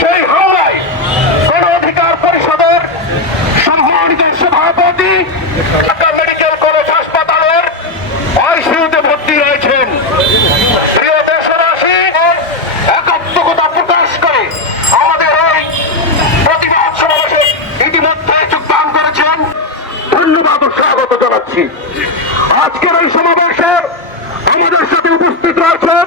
সেই হামলায় গণ অধিকার পরিষদের সম্মানিত সভাপতি ঢাকা মেডিকেল কলেজ হাসপাতালের আইসিউতে ভর্তি রয়েছেন। প্রিয় দেশবাসী একাত্মকতা প্রকাশ করে আমাদের এই প্রতিবাদ সমাবেশে ইতিমধ্যে যোগদান করেছেন। ধন্যবাদ ও স্বাগত জানাচ্ছি। আজকের এই সমাবেশের আমাদের সাথে উপস্থিত রয়েছেন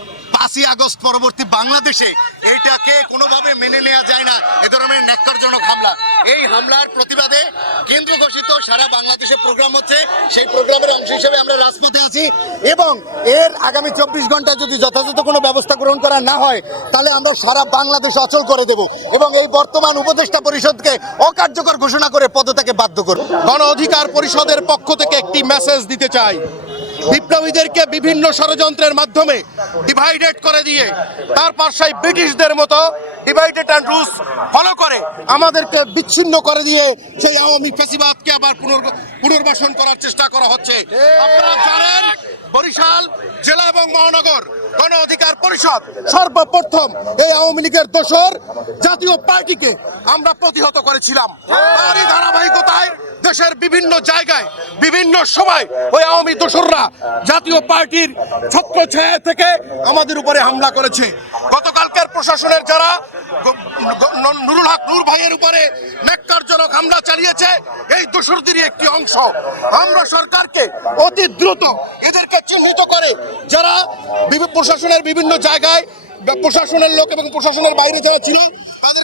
পাঁচই আগস্ট পরবর্তী বাংলাদেশে এইটাকে কোনোভাবে মেনে নেওয়া যায় না। এ ধরনের ন্যাক্কারজনক হামলা। এই হামলার প্রতিবাদে কেন্দ্র ঘোষিত সারা বাংলাদেশে প্রোগ্রাম হচ্ছে। সেই প্রোগ্রামের অংশ হিসেবে আমরা রাজপথে আছি এবং এর আগামী চব্বিশ ঘণ্টা যদি যথাযথ কোনো ব্যবস্থা গ্রহণ করা না হয়, তাহলে আমরা সারা বাংলাদেশ অচল করে দেব এবং এই বর্তমান উপদেষ্টা পরিষদকে অকার্যকর ঘোষণা করে পদত্যাগে বাধ্য করব। গণ অধিকার পরিষদের পক্ষ থেকে একটি মেসেজ দিতে চাই। বিপ্লবীদেরকে বিভিন্ন ষড়যন্ত্রের মাধ্যমে ডিভাইডেড করে দিয়ে তার পাশায় ব্রিটিশদের মতো ডিভাইডেড অ্যান্ড রুলস ফলো করে আমাদেরকে বিচ্ছিন্ন করে দিয়ে সেই আওয়ামী ফেসিবাদকে আবার পুনর্গ- পুনর্বাসন করার চেষ্টা করা হচ্ছে। আপনারা জানেন বরিশাল জেলা এবং মহানগর গণ অধিকার পরিষদ সর্বপ্রথম এই আওয়ামী লীগের দোসর জাতীয় পার্টিকে আমরা প্রতিহত করেছিলাম। তারই ধারাবাহিকতায় দেশের বিভিন্ন জায়গায় বিভিন্ন সময় ওই আওয়ামী দোসররা জাতীয় পার্টির ছত্র ছায়া থেকে আমাদের উপরে হামলা করেছে। গতকালকের প্রশাসনের যারা নুরুল হক নূর ভাইয়ের উপরে ন্যাক্কারজনক হামলা চালিয়েছে, এই দোষরদেরই একটি অংশ। আমরা সরকারকে অতি দ্রুত এদেরকে চিহ্নিত করে যারা প্রশাসনের বিভিন্ন জায়গায় প্রশাসনের লোক এবং প্রশাসনের বাইরে যারা ছিল, তাদের